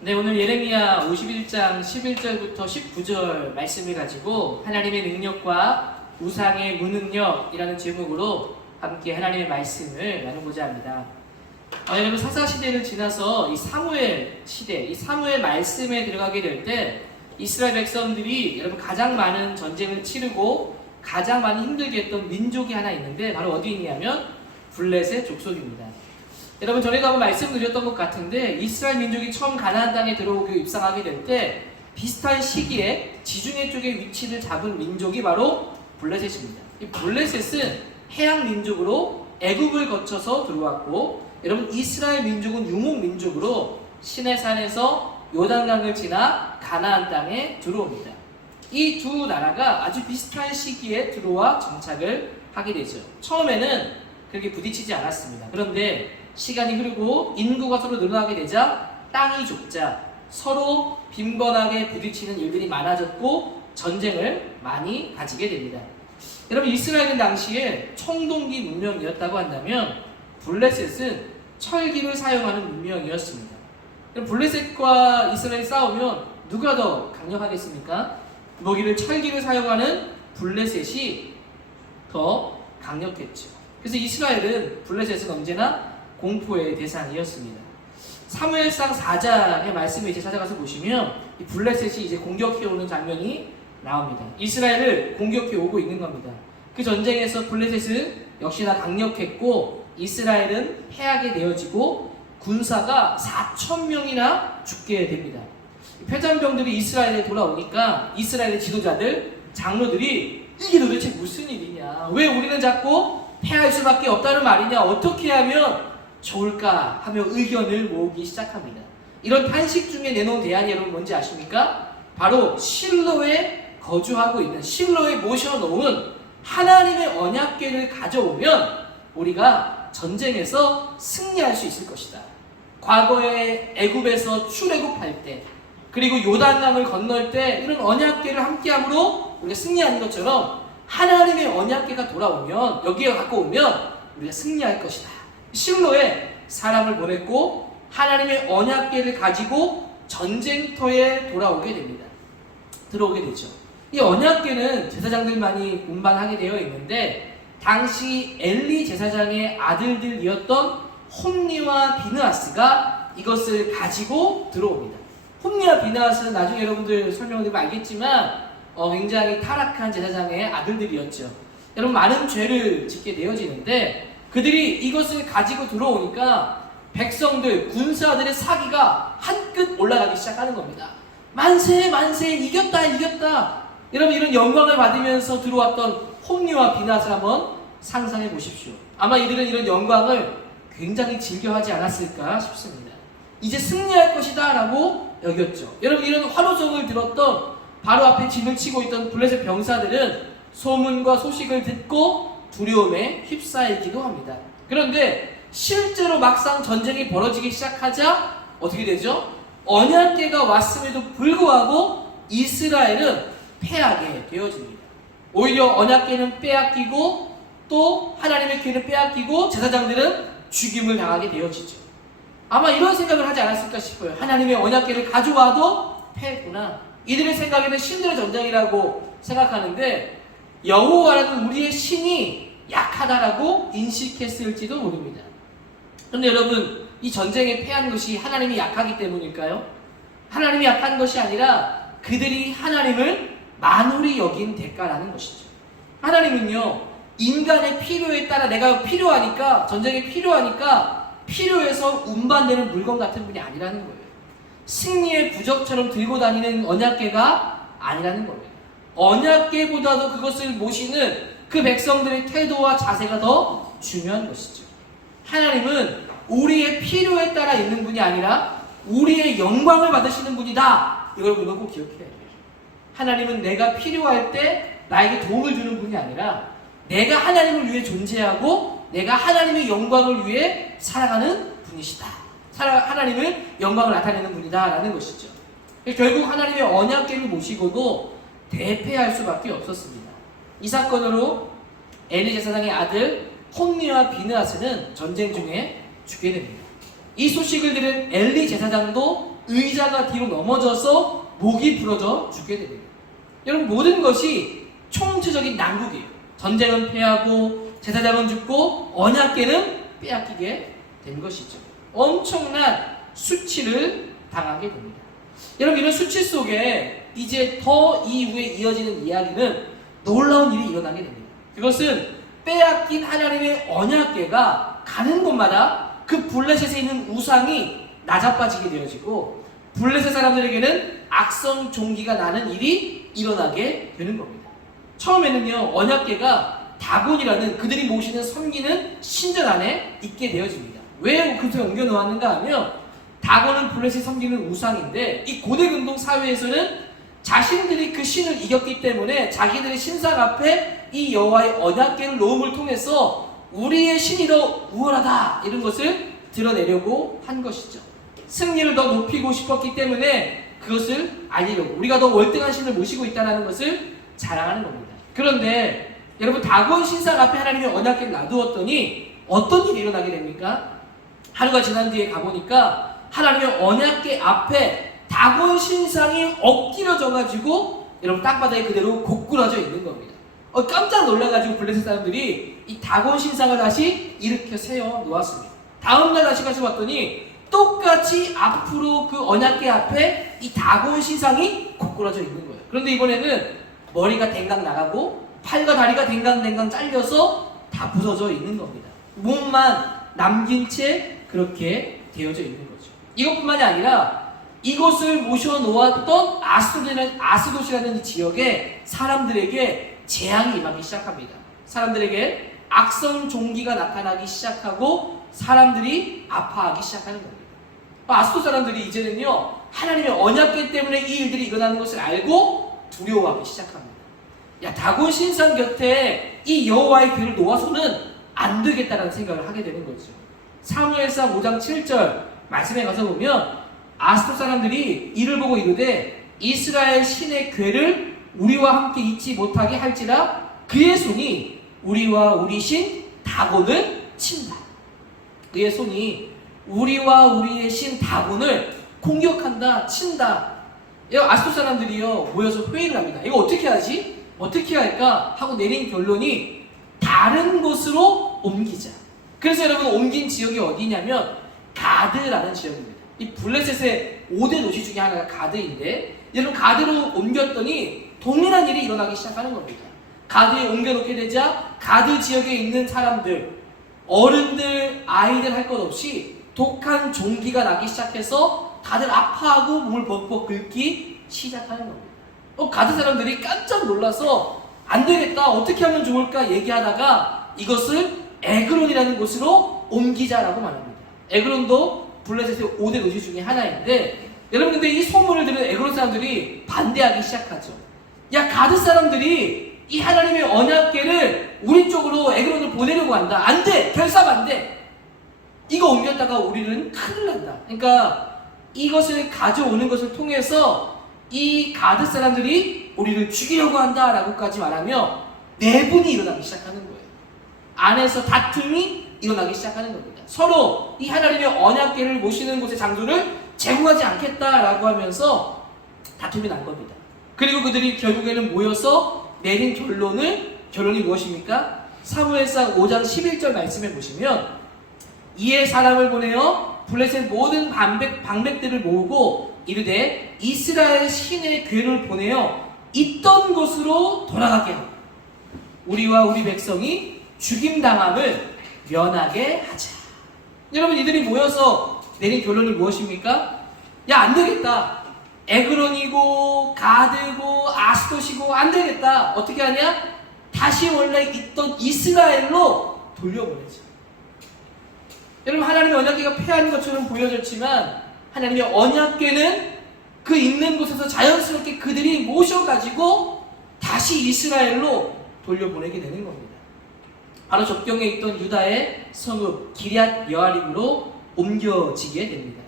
네, 오늘 예레미야 51장 11절부터 19절 말씀을 가지고 하나님의 능력과 우상의 무능력이라는 제목으로 함께 하나님의 말씀을 나누고자 합니다. 여러분, 사사시대를 지나서 이 사무엘 시대, 이 사무엘 말씀에 들어가게 될 때 이스라엘 백성들이 여러분 가장 많은 전쟁을 치르고 가장 많이 힘들게 했던 민족이 하나 있는데 바로 어디 있냐면 블레셋 족속입니다. 여러분, 전에도 한번 말씀드렸던 것 같은데 이스라엘 민족이 처음 가나안 땅에 들어오고 입성하게 될 때 비슷한 시기에 지중해 쪽에 위치를 잡은 민족이 바로 블레셋입니다. 이 블레셋은 해양 민족으로 애굽을 거쳐서 들어왔고, 여러분 이스라엘 민족은 유목 민족으로 시내산에서 요단강을 지나 가나안 땅에 들어옵니다. 이 두 나라가 아주 비슷한 시기에 들어와 정착을 하게 되죠. 처음에는 그렇게 부딪히지 않았습니다. 그런데 시간이 흐르고 인구가 서로 늘어나게 되자 땅이 좁자 서로 빈번하게 부딪히는 일들이 많아졌고 전쟁을 많이 가지게 됩니다. 여러분, 이스라엘은 당시에 청동기 문명이었다고 한다면 블레셋은 철기를 사용하는 문명이었습니다. 그럼 블레셋과 이스라엘이 싸우면 누가 더 강력하겠습니까? 철기를 사용하는 블레셋이 더 강력했죠. 그래서 이스라엘은 블레셋은 언제나 공포의 대상이었습니다. 사무엘상 4장의 말씀을 이제 찾아가서 보시면 이 블레셋이 이제 공격해오는 장면이 나옵니다. 이스라엘을 공격해 오고 있는 겁니다. 그 전쟁에서 블레셋은 역시나 강력했고 이스라엘은 패하게 되어지고 군사가 4,000명이나 죽게 됩니다. 패잔병들이 이스라엘에 돌아오니까 이스라엘의 지도자들, 장로들이 이게 도대체 무슨 일이냐, 왜 우리는 자꾸 패할 수밖에 없다는 말이냐, 어떻게 하면 좋을까 하며 의견을 모으기 시작합니다. 이런 탄식 중에 내놓은 대안이 여러분 뭔지 아십니까? 바로 실로에 거주하고 있는, 실로에 모셔놓은 하나님의 언약궤를 가져오면 우리가 전쟁에서 승리할 수 있을 것이다. 과거에 애굽에서 출애굽할 때, 그리고 요단강을 건널 때 이런 언약궤를 함께함으로 우리가 승리하는 것처럼 하나님의 언약궤가 돌아오면, 여기에 갖고 오면 우리가 승리할 것이다. 실로에 사람을 보냈고 하나님의 언약궤를 가지고 전쟁터에 들어오게 되죠. 이 언약궤는 제사장들만이 운반하게 되어 있는데 당시 엘리 제사장의 아들들이었던 홈니와 비느하스가 이것을 가지고 들어옵니다. 홈니와 비느하스는 나중에 여러분들 설명을 드리면 알겠지만 굉장히 타락한 제사장의 아들들이었죠. 여러분, 많은 죄를 짓게 되어지는데 그들이 이것을 가지고 들어오니까 백성들, 군사들의 사기가 한끗 올라가기 시작하는 겁니다. 만세 만세, 이겼다. 여러분, 이런 영광을 받으면서 들어왔던 홈리와 비낫을 한번 상상해 보십시오. 아마 이들은 이런 영광을 굉장히 즐겨하지 않았을까 싶습니다. 이제 승리할 것이다 라고 여겼죠. 여러분, 이런 환호성을 들었던 바로 앞에 진을 치고 있던 블레셋 병사들은 소문과 소식을 듣고 두려움에 휩싸이기도 합니다. 그런데 실제로 막상 전쟁이 벌어지기 시작하자 어떻게 되죠? 언약궤가 왔음에도 불구하고 이스라엘은 패하게 되어집니다. 오히려 언약궤는 빼앗기고 또 하나님의 궤는 빼앗기고 제사장들은 죽임을 당하게 되어지죠. 아마 이런 생각을 하지 않았을까 싶어요. 하나님의 언약궤를 가져와도 패했구나. 이들의 생각에는 신들의 전쟁이라고 생각하는데 여호와라는 우리의 신이 약하다라고 인식했을지도 모릅니다. 그런데 여러분, 이 전쟁에 패한 것이 하나님이 약하기 때문일까요? 하나님이 약한 것이 아니라 그들이 하나님을 만홀히 여긴 대가라는 것이죠. 하나님은요, 인간의 필요에 따라 내가 필요하니까, 전쟁에 필요하니까 필요해서 운반되는 물건 같은 분이 아니라는 거예요. 승리의 부적처럼 들고 다니는 언약궤가 아니라는 겁니다. 언약궤보다도 그것을 모시는 그 백성들의 태도와 자세가 더 중요한 것이죠. 하나님은 우리의 필요에 따라 있는 분이 아니라 우리의 영광을 받으시는 분이다. 이걸 우리가 꼭 기억해야 돼요. 하나님은 내가 필요할 때 나에게 도움을 주는 분이 아니라 내가 하나님을 위해 존재하고 내가 하나님의 영광을 위해 살아가는 분이시다. 하나님을 영광을 나타내는 분이다 라는 것이죠. 결국 하나님의 언약궤를 모시고도 대패할 수밖에 없었습니다. 이 사건으로 엘리 제사장의 아들 홈리와 비느하스는 전쟁 중에 죽게 됩니다. 이 소식을 들은 엘리 제사장도 의자가 뒤로 넘어져서 목이 부러져 죽게 됩니다. 여러분, 모든 것이 총체적인 난국이에요. 전쟁은 패하고 제사장은 죽고 언약궤는 빼앗기게 된 것이죠. 엄청난 수치를 당하게 됩니다. 여러분, 이런 수치 속에 이제 더 이후에 이어지는 이야기는 놀라운 일이 일어나게 됩니다. 그것은 빼앗긴 하나님의 언약궤가 가는 곳마다 그 블레셋에 있는 우상이 낮아빠지게 되어지고 블레셋 사람들에게는 악성 종기가 나는 일이 일어나게 되는 겁니다. 처음에는요, 언약궤가 다곤이라는 그들이 모시는 섬기는 신전 안에 있게 되어집니다. 왜 그곳에 옮겨 놓았는가 하면 다곤은 블레셋이 섬기는 우상인데 이 고대 근동 사회에서는 자신들이 그 신을 이겼기 때문에 자기들의 신상 앞에 이 여호와의 언약궤를 놓음을 통해서 우리의 신이 더 우월하다 이런 것을 드러내려고 한 것이죠. 승리를 더 높이고 싶었기 때문에 그것을 알리려고 우리가 더 월등한 신을 모시고 있다는 것을 자랑하는 겁니다. 그런데 여러분, 다곤 신상 앞에 하나님의 언약궤를 놔두었더니 어떤 일이 일어나게 됩니까? 하루가 지난 뒤에 가보니까 하나님의 언약궤 앞에 다곤 신상이 엎드려져가지고 여러분 땅바닥에 그대로 고꾸라져 있는 겁니다. 깜짝 놀라가지고 블레셋 사람들이 이 다곤 신상을 다시 일으켜 세워 놓았습니다. 다음날 다시 가서 봤더니 똑같이 앞으로 그 언약궤 앞에 이 다곤 신상이 고꾸라져 있는 거예요. 그런데 이번에는 머리가 댕강 나가고 팔과 다리가 댕강댕강 잘려서 다 부서져 있는 겁니다. 몸만 남긴 채 그렇게 되어져 있는 거죠. 이것뿐만이 아니라 이곳을 모셔놓았던 아스돗이라는 지역의 사람들에게 재앙이 임하기 시작합니다. 사람들에게 악성 종기가 나타나기 시작하고 사람들이 아파하기 시작하는 겁니다. 아스돗 사람들이 이제는요, 하나님의 언약궤 때문에 이 일들이 일어나는 것을 알고 두려워하기 시작합니다. 야, 다곤 신상 곁에 이 여호와의 궤를 놓아서는 안 되겠다라는 생각을 하게 되는 거죠. 사무엘상 5장 7절 말씀에 가서 보면 아스돗 사람들이 이를 보고 이르되 이스라엘 신의 궤를 우리와 함께 잊지 못하게 할지라 그의 손이 우리와 우리 신 다곤을 친다. 그의 손이 우리와 우리의 신 다곤을 공격한다, 친다. 아스돗 사람들이요 모여서 회의를 합니다. 이거 어떻게 하지? 어떻게 할까? 하고 내린 결론이 다른 곳으로 옮기자. 그래서 여러분, 옮긴 지역이 어디냐면 가드라는 지역입니다. 이 블레셋의 5대 도시 중에 하나가 가드인데 여러분, 가드로 옮겼더니 동일한 일이 일어나기 시작하는 겁니다. 가드에 옮겨놓게 되자 가드 지역에 있는 사람들, 어른들, 아이들 할 것 없이 독한 종기가 나기 시작해서 다들 아파하고 몸을 벅벅 긁기 시작하는 겁니다. 가드 사람들이 깜짝 놀라서 안 되겠다, 어떻게 하면 좋을까 얘기하다가 이것을 에그론이라는 곳으로 옮기자라고 말합니다. 에그론도 블레셋의 5대 도시 중에 하나인데 여러분, 근데 이 소문을 들은 에그론 사람들이 반대하기 시작하죠. 야, 가드 사람들이 이 하나님의 언약궤를 우리 쪽으로 에그론을 보내려고 한다. 안 돼! 결사 반대! 이거 옮겼다가 우리는 큰일 난다. 그러니까 이것을 가져오는 것을 통해서 이 가드 사람들이 우리를 죽이려고 한다라고까지 말하며 내분이 일어나기 시작하는 거예요. 안에서 다툼이 일어나기 시작하는 겁니다. 서로 이 하나님의 언약궤를 모시는 곳의 장소를 제공하지 않겠다라고 하면서 다툼이 난 겁니다. 그리고 그들이 결국에는 모여서 내린 결론이 무엇입니까? 사무엘상 5장 11절 말씀에 보시면 이에 사람을 보내어 블레셋 모든 방백들을 모으고 이르되 이스라엘 신의 궤를 보내어 있던 곳으로 돌아가게 하고 우리와 우리 백성이 죽임당함을 면하게 하자. 여러분, 이들이 모여서 내린 결론이 무엇입니까? 야, 안 되겠다. 에그론이고 가드고 아스돗이고 안 되겠다. 어떻게 하냐? 다시 원래 있던 이스라엘로 돌려보내자. 여러분, 하나님의 언약궤가 패한 것처럼 보여졌지만 하나님의 언약궤는 그 있는 곳에서 자연스럽게 그들이 모셔가지고 다시 이스라엘로 돌려보내게 되는 겁니다. 바로 적경에 있던 유다의 성읍 기럇 여아림으로 옮겨지게 됩니다.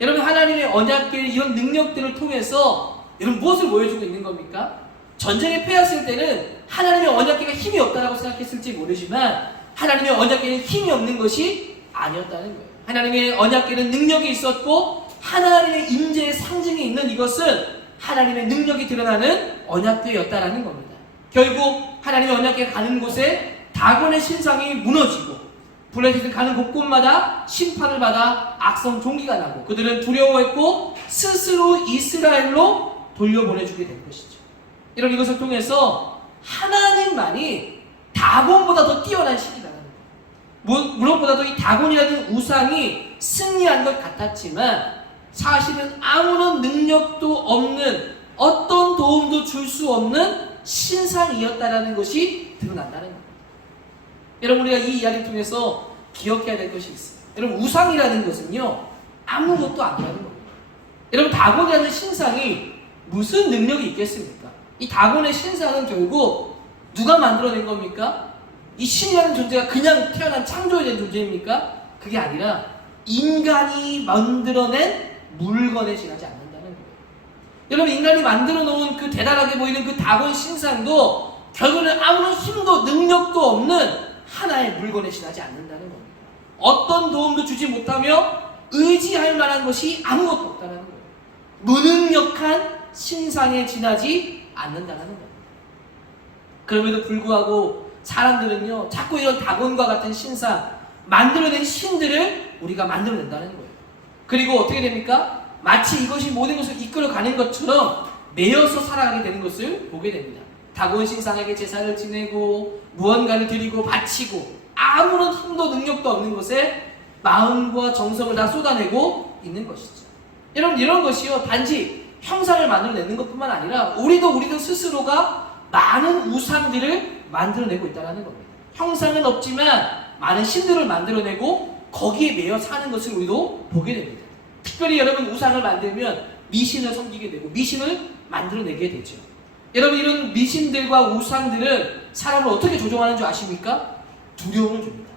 여러분, 하나님의 언약궤 이런 능력들을 통해서 여러분 무엇을 보여주고 있는 겁니까? 전쟁에 패했을 때는 하나님의 언약궤가 힘이 없다고 생각했을지 모르지만 하나님의 언약궤는 힘이 없는 것이 아니었다는 거예요. 하나님의 언약궤는 능력이 있었고 하나님의 임재의 상징이 있는 이것은 하나님의 능력이 드러나는 언약궤였다라는 겁니다. 결국 하나님의 언약궤가 가는 곳에 다곤의 신상이 무너지고 블레셋은 가는 곳곳마다 심판을 받아 악성 종기가 나고 그들은 두려워했고 스스로 이스라엘로 돌려보내주게 된 것이죠. 여러분, 이것을 통해서 하나님만이 다곤보다 더 뛰어난 신이라는 거예요. 무엇보다도 이 다곤이라는 우상이 승리한 것 같았지만 사실은 아무런 능력도 없는, 어떤 도움도 줄 수 없는 신상이었다라는 것이 드러난다는 겁니다. 여러분, 우리가 이 이야기를 통해서 기억해야 될 것이 있어요. 여러분, 우상이라는 것은요 아무것도 아니라는 겁니다. 여러분, 다곤이라는 신상이 무슨 능력이 있겠습니까? 이 다곤의 신상은 결국 누가 만들어낸 겁니까? 이 신이라는 존재가 그냥 태어난 창조된 존재입니까? 그게 아니라 인간이 만들어낸 물건에 지나지 않는다는 거예요. 여러분, 인간이 만들어 놓은 그 대단하게 보이는 그 다곤 신상도 결국은 아무런 힘도 능력도 없는 하나의 물건에 지나지 않는다는 겁니다. 어떤 도움도 주지 못하며 의지할 만한 것이 아무것도 없다는 거예요. 무능력한 신상에 지나지 않는다는 겁니다. 그럼에도 불구하고 사람들은요 자꾸 이런 다곤과 같은 신상, 만들어낸 신들을 우리가 만들어낸다는 거예요. 그리고 어떻게 됩니까? 마치 이것이 모든 것을 이끌어가는 것처럼 매여서 살아가게 되는 것을 보게 됩니다. 다곤 신상에게 제사를 지내고 무언가를 드리고 바치고 아무런 힘도 능력도 없는 것에 마음과 정성을 다 쏟아내고 있는 것이죠. 여러분, 이런 것이요 단지 형상을 만들어내는 것뿐만 아니라 우리도 스스로가 많은 우상들을 만들어내고 있다는 겁니다. 형상은 없지만 많은 신들을 만들어내고 거기에 매여 사는 것을 우리도 보게 됩니다. 특별히 여러분, 우상을 만들면 미신을 섬기게 되고 미신을 만들어내게 되죠. 여러분, 이런 미신들과 우상들은 사람을 어떻게 조종하는 줄 아십니까? 두려움을 줍니다.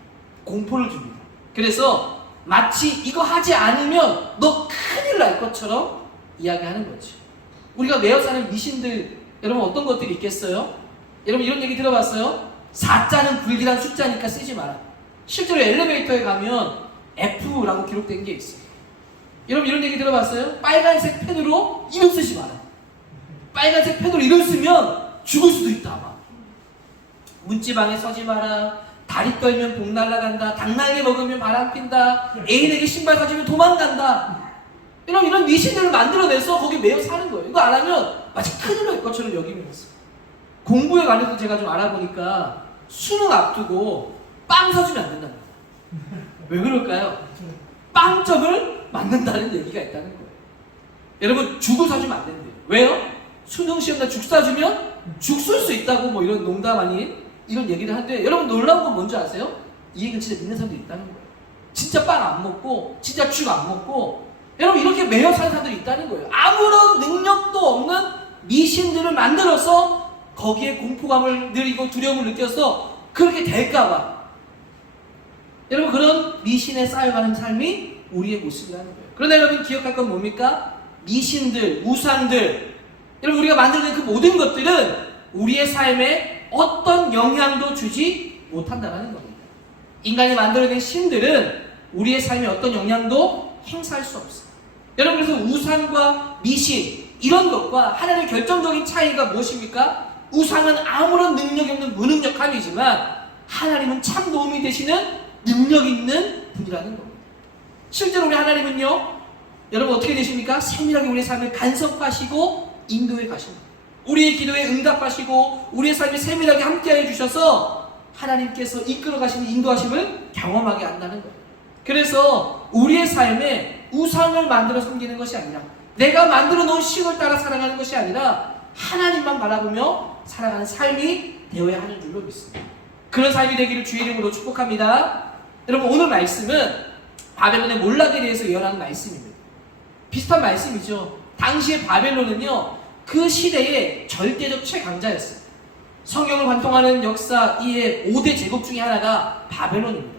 공포를 줍니다. 그래서 마치 이거 하지 않으면 너 큰일 날 것처럼 이야기하는 거죠. 우리가 매여 사는 미신들, 여러분 어떤 것들이 있겠어요? 여러분, 이런 얘기 들어봤어요? 4자는 불길한 숫자니까 쓰지 마라. 실제로 엘리베이터에 가면 F라고 기록된 게 있어요. 여러분, 이런 얘기 들어봤어요? 빨간색 펜으로 이름 쓰지 마라. 빨간색 펜으로 이름 쓰면 죽을 수도 있다. 아마. 문지방에 서지 마라. 다리 떨면 복 날아간다. 닭날개 먹으면 바람 핀다. 애인에게 신발 사주면 도망간다. 이런 미신들을 만들어내서 거기 매여 사는 거예요. 이거 안 하면 마치 큰일 날 것처럼 여기면서. 공부에 관해서 제가 좀 알아보니까 수능 앞두고 빵 사주면 안 된답니다. 왜 그럴까요? 빵점을 맞는다는 얘기가 있다는 거예요. 여러분, 죽을 사주면 안 된대요. 왜요? 수능 시험날 죽 사주면 죽 쏠 수 있다고 뭐 이런 농담 아닌 이런 얘기를 하는데, 여러분 놀라운 건 뭔지 아세요? 이 얘기를 진짜 믿는 사람들이 있다는 거예요. 진짜 빵 안 먹고 진짜 죽 안 먹고 여러분 이렇게 매여 사는 사람들이 있다는 거예요. 아무런 능력도 없는 미신들을 만들어서 거기에 공포감을 느끼고 두려움을 느껴서 그렇게 될까봐 여러분 그런 미신에 쌓여가는 삶이 우리의 모습이라는 거예요. 그런데 여러분 기억할 건 뭡니까? 미신들, 우상들, 여러분 우리가 만들어낸 그 모든 것들은 우리의 삶에 어떤 영향도 주지 못한다는 겁니다. 인간이 만들어낸 신들은 우리의 삶에 어떤 영향도 행사할 수 없어요. 여러분 그래서 우상과 미신 이런 것과 하나님의 결정적인 차이가 무엇입니까? 우상은 아무런 능력이 없는 무능력함이지만 하나님은 참 도움이 되시는 능력 있는 분이라는 겁니다. 실제로 우리 하나님은요, 여러분 어떻게 되십니까? 세밀하게 우리의 삶을 간섭하시고 인도해 가십니다. 우리의 기도에 응답하시고 우리의 삶에 세밀하게 함께해 주셔서 하나님께서 이끌어 가시는 인도하심을 경험하게 한다는 거예요. 그래서 우리의 삶에 우상을 만들어 섬기는 것이 아니라 내가 만들어 놓은 신을 따라 살아가는 것이 아니라 하나님만 바라보며 살아가는 삶이 되어야 하는 줄로 믿습니다. 그런 삶이 되기를 주의 이름으로 축복합니다. 여러분 오늘 말씀은 바벨론의 몰락에 대해서 예언하는 말씀입니다. 비슷한 말씀이죠. 당시의 바벨론은요 그 시대의 절대적 최강자였어요. 성경을 관통하는 역사 이의 5대 제국 중에 하나가 바벨론입니다.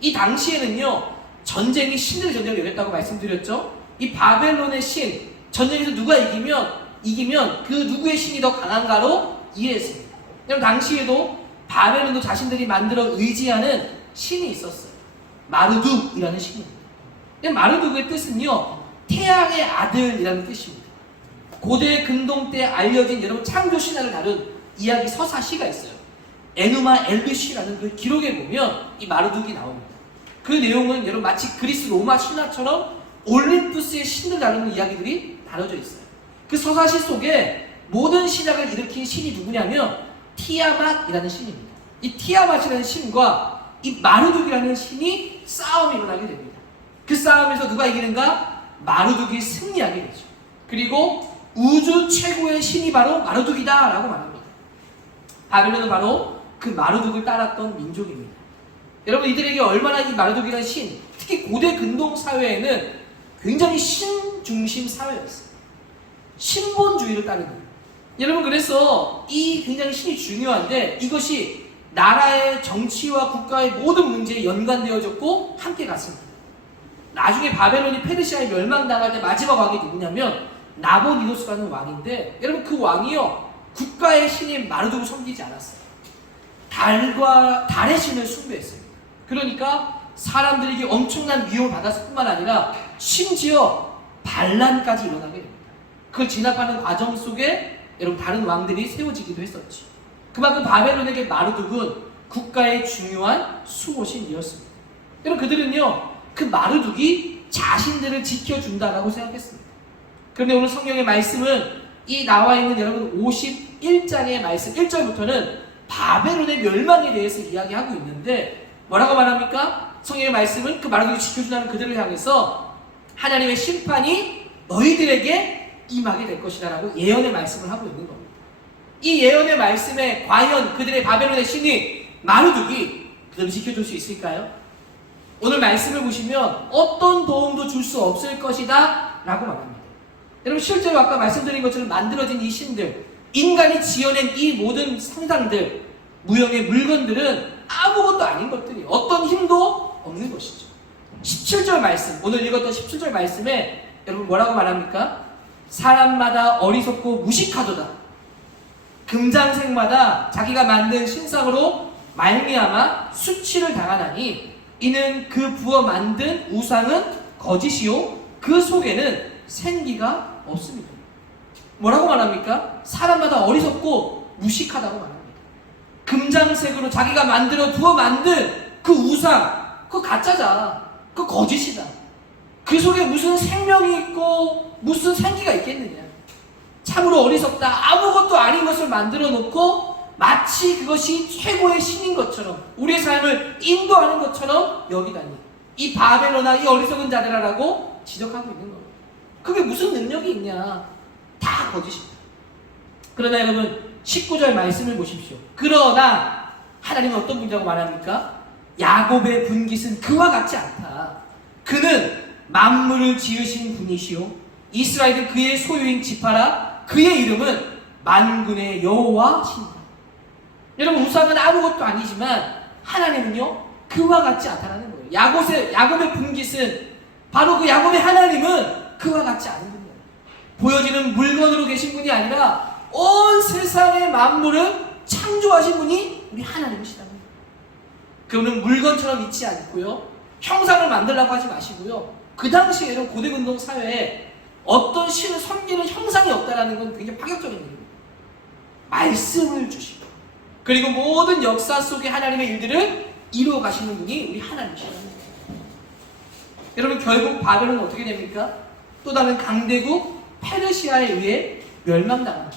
이 당시에는요 전쟁이 신들의 전쟁을 이겼다고 말씀드렸죠. 이 바벨론의 신, 전쟁에서 누가 이기면 그 누구의 신이 더 강한가로 이해했습니다. 그럼 당시에도 바벨론도 자신들이 만들어 의지하는 신이 있었어요. 마르둑이라는 신입니다. 마르둑의 뜻은요 태양의 아들이라는 뜻입니다. 고대 근동 때 알려진 여러분 창조 신화를 다룬 이야기 서사시가 있어요. 에누마 엘리시라는 그 기록에 보면 이 마르둑이 나옵니다. 그 내용은 여러분 마치 그리스 로마 신화처럼 올림푸스의 신을 다루는 이야기들이 다뤄져 있어요. 그 서사시 속에 모든 시작을 일으킨 신이 누구냐면 티아맛이라는 신입니다. 이 티아맛이라는 신과 이 마르둑이라는 신이 싸움이 일어나게 됩니다. 그 싸움에서 누가 이기는가? 마르둑이 승리하게 되죠. 그리고 우주 최고의 신이 바로 마르둑이다 라고 말합니다. 바벨론은 바로 그 마르둑을 따랐던 민족입니다. 여러분 이들에게 얼마나 이 마르둑이라는 신, 특히 고대 근동 사회에는 굉장히 신 중심 사회였어요. 신본주의를 따르는 거예요. 여러분 그래서 이 굉장히 신이 중요한데 이것이 나라의 정치와 국가의 모든 문제에 연관되어졌고 함께 갔습니다. 나중에 바벨론이 페르시아에 멸망당할 때 마지막 왕이 누구냐면 나보니도스라는 왕인데 여러분 그 왕이요 국가의 신인 마르둑을 섬기지 않았어요. 달의 신을 숭배했어요. 그러니까 사람들에게 엄청난 미움을 받았을 뿐만 아니라 심지어 반란까지 일어나게 됩니다. 그걸 진압하는 과정 속에 여러분 다른 왕들이 세워지기도 했었지. 그만큼 바벨론에게 마르둑은 국가의 중요한 수호신이었습니다. 여러분 그들은요 그 마르둑이 자신들을 지켜준다라고 생각했습니다. 그런데 오늘 성경의 말씀은 이 나와 있는 여러분 51장의 말씀 1절부터는 바벨론의 멸망에 대해서 이야기하고 있는데 뭐라고 말합니까? 성경의 말씀은 그 마르둑이 지켜준다는 그들을 향해서 하나님의 심판이 너희들에게 임하게 될 것이다 라고 예언의 말씀을 하고 있는 겁니다. 이 예언의 말씀에 과연 그들의 바벨론의 신이 마르둑이 그들을 지켜줄 수 있을까요? 오늘 말씀을 보시면 어떤 도움도 줄 수 없을 것이다 라고 말합니다. 여러분 실제로 아까 말씀드린 것처럼 만들어진 이 신들, 인간이 지어낸 이 모든 상상들, 무형의 물건들은 아무것도 아닌 것들이 어떤 힘도 없는 것이죠. 17절 말씀, 오늘 읽었던 17절 말씀에 여러분 뭐라고 말합니까? 사람마다 어리석고 무식하도다. 금장색마다 자기가 만든 신상으로 말미암아 수치를 당하나니 이는 그 부어 만든 우상은 거짓이요 그 속에는 생기가 없습니다. 뭐라고 말합니까? 사람마다 어리석고 무식하다고 말합니다. 금장색으로 자기가 만들어 부어 만든 그 우상, 그거 가짜자. 그거 거짓이다. 그 속에 무슨 생명이 있고 무슨 생기가 있겠느냐. 참으로 어리석다. 아무것도 아닌 것을 만들어 놓고 마치 그것이 최고의 신인 것처럼 우리의 삶을 인도하는 것처럼 여기다니. 이 바벨론아 이 어리석은 자들아라고 지적하고 있는 거예요. 그게 무슨 능력이 있냐. 다 거짓이다. 그러나 여러분 19절 말씀을 보십시오. 그러나 하나님은 어떤 분이라고 말합니까? 야곱의 분깃은 그와 같지 않다. 그는 만물을 지으신 분이시오 이스라엘은 그의 소유인 지파라 그의 이름은 만군의 여호와시니라. 여러분 우상은 아무것도 아니지만 하나님은요 그와 같지 않다는 거예요. 야곱의 분깃은 바로 그 야곱의 하나님은 그와 같지 않은 분이에요. 보여지는 물건으로 계신 분이 아니라 온 세상의 만물을 창조하신 분이 우리 하나님이시다는 거예요. 그분은 물건처럼 있지 않고요 형상을 만들라고 하지 마시고요 그 당시에 이런 고대 근동 사회에 어떤 신을 섬기는 형상이 없다는 건 굉장히 파격적인 일입니다. 말씀을 주시고 그리고 모든 역사 속의 하나님의 일들을 이루어 가시는 분이 우리 하나님이시라는 거예요. 여러분 결국 바벨론은 어떻게 됩니까? 또 다른 강대국 페르시아에 의해 멸망당합니다.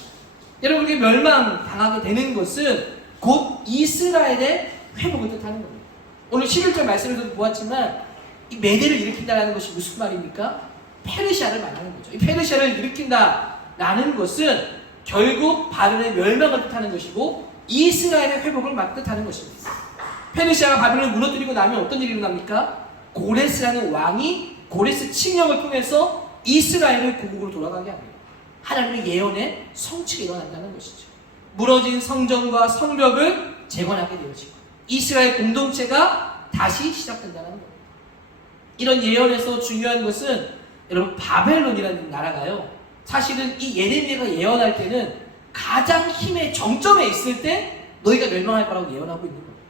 여러분 이렇게 멸망당하게 되는 것은 곧 이스라엘의 회복을 뜻하는 겁니다. 오늘 11절 말씀에서도 보았지만 이 메대를 일으킨다는 것이 무슨 말입니까? 페르시아를 말하는 거죠. 이 페르시아를 일으킨다라는 것은 결국 바벨론의 멸망을 뜻하는 것이고 이스라엘의 회복을 막 뜻하는 것입니다. 페르시아가 바벨론을 무너뜨리고 나면 어떤 일이 일어납니까? 고레스라는 왕이 고레스 칙령을 통해서 이스라엘을 고국으로 돌아가게 합니다. 하나님의 예언의 성취가 일어난다는 것이죠. 무너진 성전과 성벽을 재건하게 되어지고 이스라엘 공동체가 다시 시작된다는 겁니다. 이런 예언에서 중요한 것은 여러분 바벨론이라는 나라가요 사실은 이 예레미야가 예언할 때는 가장 힘의 정점에 있을 때 너희가 멸망할 거라고 예언하고 있는 겁니다.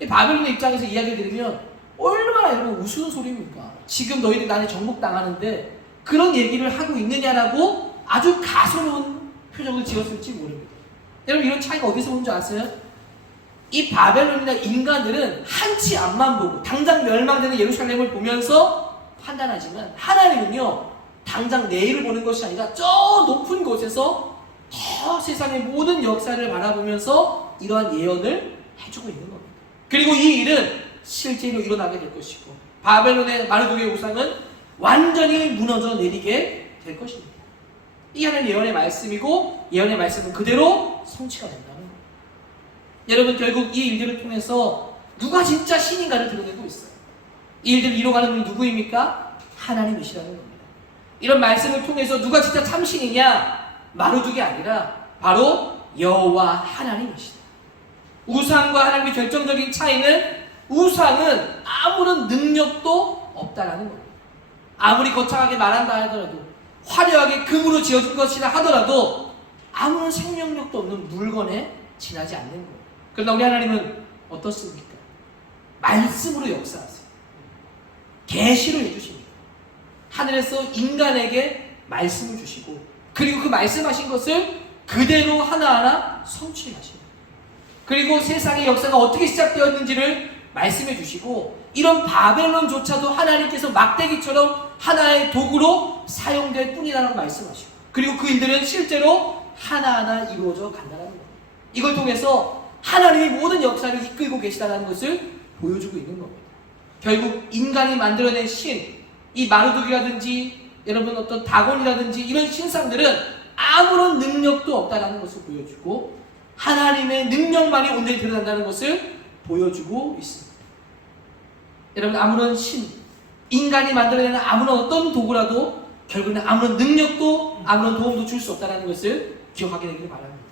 이 바벨론의 입장에서 이야기를 들으면 얼마나 여러분 우스운 소리입니까? 지금 너희들이 나한테 정복당하는데 그런 얘기를 하고 있느냐라고 아주 가소로운 표정을 지었을지 모릅니다. 여러분, 이런 차이가 어디서 온 줄 아세요? 이 바벨론이나 인간들은 한치 앞만 보고 당장 멸망되는 예루살렘을 보면서 판단하지만, 하나님은요 당장 내일을 보는 것이 아니라 저 높은 곳에서 더 세상의 모든 역사를 바라보면서 이러한 예언을 해주고 있는 겁니다. 그리고 이 일은 실제로 일어나게 될 것이고, 바벨론의 마르둑의 우상은 완전히 무너져 내리게 될 것입니다. 이 하나님 예언의 말씀이고, 예언의 말씀은 그대로 성취가 된다는 거예요. 여러분, 결국 이 일들을 통해서 누가 진짜 신인가를 드러내고 있어요. 이 일들을 이뤄가는 분이 누구입니까? 하나님이시라는 겁니다. 이런 말씀을 통해서 누가 진짜 참신이냐? 마르둑이 아니라 바로 여호와 하나님이시다. 우상과 하나님의 결정적인 차이는, 우상은 아무런 능력도 없다라는 겁니다. 아무리 거창하게 말한다 하더라도, 화려하게 금으로 지어진 것이라 하더라도 아무런 생명력도 없는 물건에 지나지 않는 거예요. 그러나 우리 하나님은 어떻습니까? 말씀으로 역사하세요. 계시를 해주십니다. 하늘에서 인간에게 말씀을 주시고, 그리고 그 말씀하신 것을 그대로 하나하나 성취하십니다. 그리고 세상의 역사가 어떻게 시작되었는지를 말씀해 주시고, 이런 바벨론조차도 하나님께서 막대기처럼 하나의 도구로 사용될 뿐이라고 말씀하시고, 그리고 그 일들은 실제로 하나하나 이루어져 간다는 겁니다. 이걸 통해서 하나님이 모든 역사를 이끌고 계시다는 것을 보여주고 있는 겁니다. 결국 인간이 만들어낸 신, 이 마르둑이라든지 여러분 어떤 다곤이라든지 이런 신상들은 아무런 능력도 없다는 것을 보여주고, 하나님의 능력만이 온전히 드러난다는 것을 보여주고 있습니다. 여러분, 아무런 신, 인간이 만들어내는 아무런 어떤 도구라도 결국은 아무런 능력도 아무런 도움도 줄 수 없다는 것을 기억하게 되기를 바랍니다.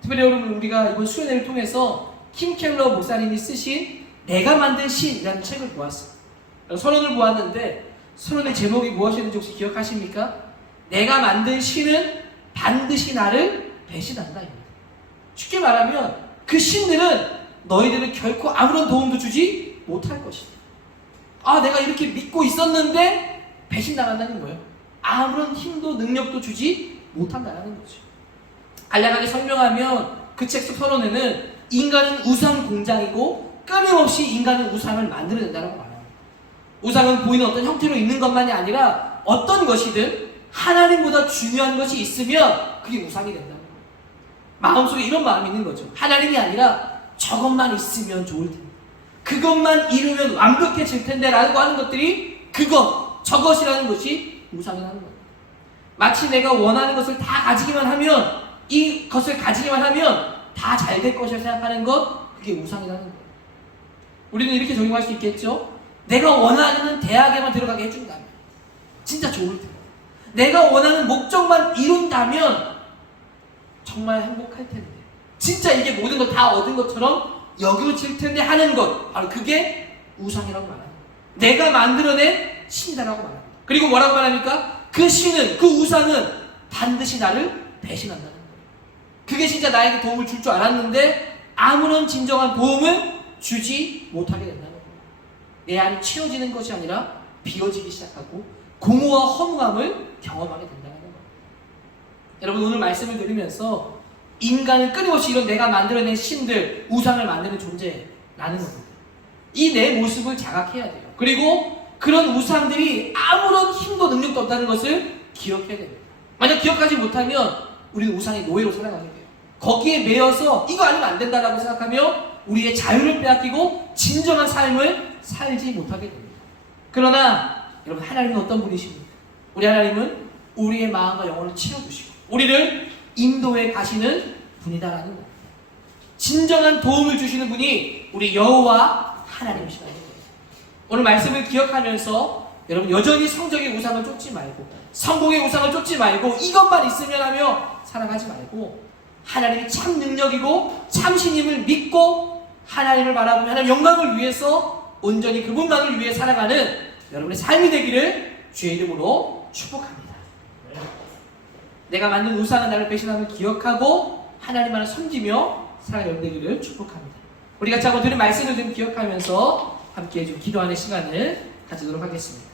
특별히 여러분, 우리가 이번 수련회를 통해서 킴 켈러 목사님이 쓰신 내가 만든 신이라는 책을 보았습니다. 서론을 보았는데, 서론의 제목이 무엇이었는지 혹시 기억하십니까? 내가 만든 신은 반드시 나를 배신한다. 쉽게 말하면 그 신들은 너희들은 결코 아무런 도움도 주지 못할 것이다. 아, 내가 이렇게 믿고 있었는데 배신당한다는 거예요. 아무런 힘도 능력도 주지 못한다는 거죠. 간략하게 설명하면 그 책 속 서론에는 인간은 우상 공장이고 끊임없이 인간은 우상을 만들어낸다고 말합니다. 우상은 보이는 어떤 형태로 있는 것만이 아니라 어떤 것이든 하나님보다 중요한 것이 있으면 그게 우상이 된다는 거예요. 마음속에 이런 마음이 있는 거죠. 하나님이 아니라 저것만 있으면 좋을 텐데, 그것만 이루면 완벽해질 텐데 라고 하는 것들이 저것이라는 것이 우상이라는 거예요. 마치 내가 원하는 것을 다 가지기만 하면, 이것을 가지기만 하면 다 잘 될 것이라 생각하는 것, 그게 우상이라는 거예요. 우리는 이렇게 적용할 수 있겠죠? 내가 원하는 대학에만 들어가게 해준다면 진짜 좋을 텐데, 내가 원하는 목적만 이룬다면 정말 행복할 텐데, 진짜 이게 모든 걸 다 얻은 것처럼 여겨질 텐데 하는 것, 바로 그게 우상이라고 말합니다. 내가 만들어낸 신이라고 말합니다. 그리고 뭐라고 말합니까? 그 신은, 그 우상은 반드시 나를 배신한다는 거예요. 그게 진짜 나에게 도움을 줄 줄 알았는데 아무런 진정한 도움을 주지 못하게 된다는 거예요. 내 안이 채워지는 것이 아니라 비워지기 시작하고 공허와 허무함을 경험하게 된다는 거예요. 여러분, 오늘 말씀을 들으면서 인간은 끊임없이 이런 내가 만들어낸 신들, 우상을 만드는 존재라는 겁니다. 이 내 모습을 자각해야 돼요. 그리고 그런 우상들이 아무런 힘도 능력도 없다는 것을 기억해야 됩니다. 만약 기억하지 못하면 우리는 우상의 노예로 살아가게 돼요. 거기에 매여서 이거 아니면 안 된다라고 생각하며 우리의 자유를 빼앗기고 진정한 삶을 살지 못하게 됩니다. 그러나 여러분, 하나님은 어떤 분이십니까? 우리 하나님은 우리의 마음과 영혼을 채워주시고 우리를 인도에 가시는 분이다라는 겁니다. 진정한 도움을 주시는 분이 우리 여호와 하나님이시라는 거예요. 오늘 말씀을 기억하면서 여러분, 여전히 성적인 우상을 쫓지 말고, 성공의 우상을 쫓지 말고, 이것만 있으면 하며 살아가지 말고, 하나님이 참 능력이고 참신임을 믿고 하나님을 바라보며 하나님 영광을 위해서 온전히 그분만을 위해 살아가는 여러분의 삶이 되기를 주의 이름으로 축복합니다. 내가 만든 우상은 나를 배신함을 기억하고 하나님만을 섬기며 살아가는 되기를 축복합니다. 우리 같이 한번 들은 말씀을 좀 기억하면서 함께 좀 기도하는 시간을 가지도록 하겠습니다.